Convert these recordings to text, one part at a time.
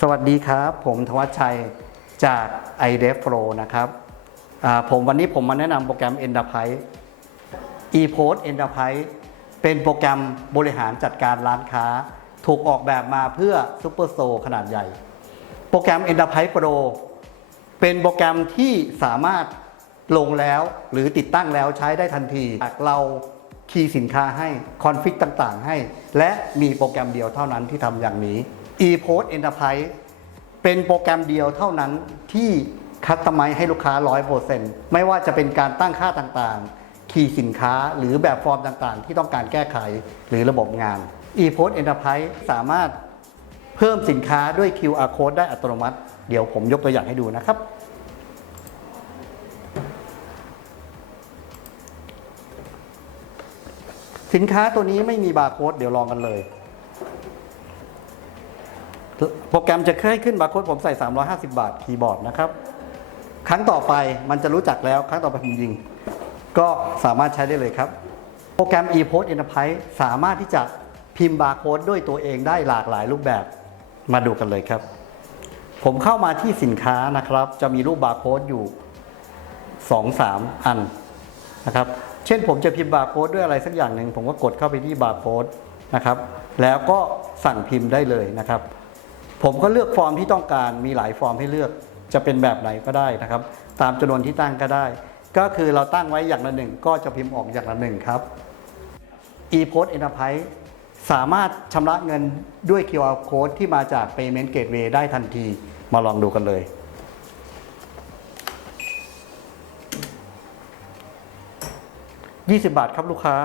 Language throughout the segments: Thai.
สวัสดีครับ ผมธวัชชัยจาก i d e f Pro นะครับผมวันนี้ผมมาแนะนำโปรแกรม Enterprise ePost Enterprise เป็นโปรแกรมบริหารจัดการร้านค้า ถูกออกแบบมาเพื่อซูเปอร์โซขนาดใหญ่ โปรแกรม Enterprise Pro เป็นโปรแกรมที่สามารถลงแล้วหรือติดตั้งแล้วใช้ได้ทันทีหากเราคีย์สินค้าให้คอนฟิกต่างๆ ให้ และมีโปรแกรมเดียวเท่านั้นที่ทำอย่างนี้ ePost Enterprise เป็นโปรแกรมเดียวเท่านั้นที่คัสตอมไมให้ลูกค้า 100%ไม่ว่าจะเป็นการตั้งค่าต่างๆ คีย์สินค้าหรือแบบฟอร์มต่างๆ ที่ต้องการแก้ไขหรือระบบงาน ePost Enterprise สามารถเพิ่มสินค้าด้วย QR code ได้อัตโนมัติ เดี๋ยวผมยกตัวอย่างให้ดูนะครับ สินค้าตัวนี้ไม่มีบาร์โค้ดเดี๋ยวลองกันเลย โปรแกรมจะเคลื่อนขึ้นบาร์โค้ดผมใส่ 350 บาทคีย์บอร์ดนะครับ ครั้งต่อไปมันจะรู้จักแล้ว ครั้งต่อไปผมยิง ก็สามารถใช้ได้เลยครับ โปรแกรม ePost Enterprise สามารถที่จะพิมพ์บาร์โค้ดด้วยตัวเองได้หลากหลายรูปแบบมาดูกันเลยครับ ผมเข้ามาที่สินค้านะครับ จะมีรูปบาร์โค้ดอยู่ 2-3 อันนะครับ เช่นผมจะพิมพ์บาร์โค้ดด้วยอะไรสักอย่างหนึ่งผมก็กดเข้าไปที่บาร์โค้ดนะครับ แล้วก็สั่งพิมพ์ได้เลยนะครับ ผมก็เลือกฟอร์มที่ต้องการมีหลายฟอร์มให้เลือกจะเป็นแบบไหนก็ได้นะครับ ตามจำนวนที่ตั้งก็ได้ ก็คือเราตั้งไว้อย่างละหนึ่งก็จะพิมพ์ออกอย่างละหนึ่งครับ ePost Enterprise สามารถชำระเงินด้วย QR Code ที่มาจาก Payment Gateway ได้ทันทีมาลองดูกันเลย 20 บาทครับลูกค้า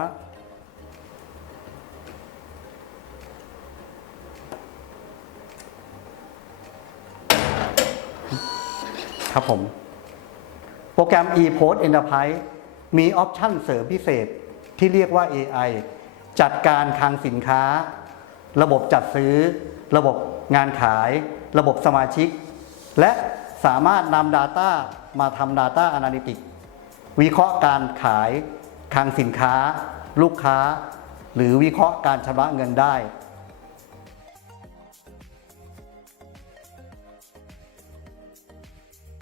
ครับผม โปรแกรม ePost Enterprise มีออปชันเสริมพิเศษที่เรียกว่า AI จัดการคลังสินค้า ระบบจัดซื้อ ระบบงานขาย ระบบสมาชิก และสามารถนำ Data มาทำ Data Analytics วิเคราะห์การขายคลังสินค้า ลูกค้า หรือวิเคราะห์การชำระเงินได้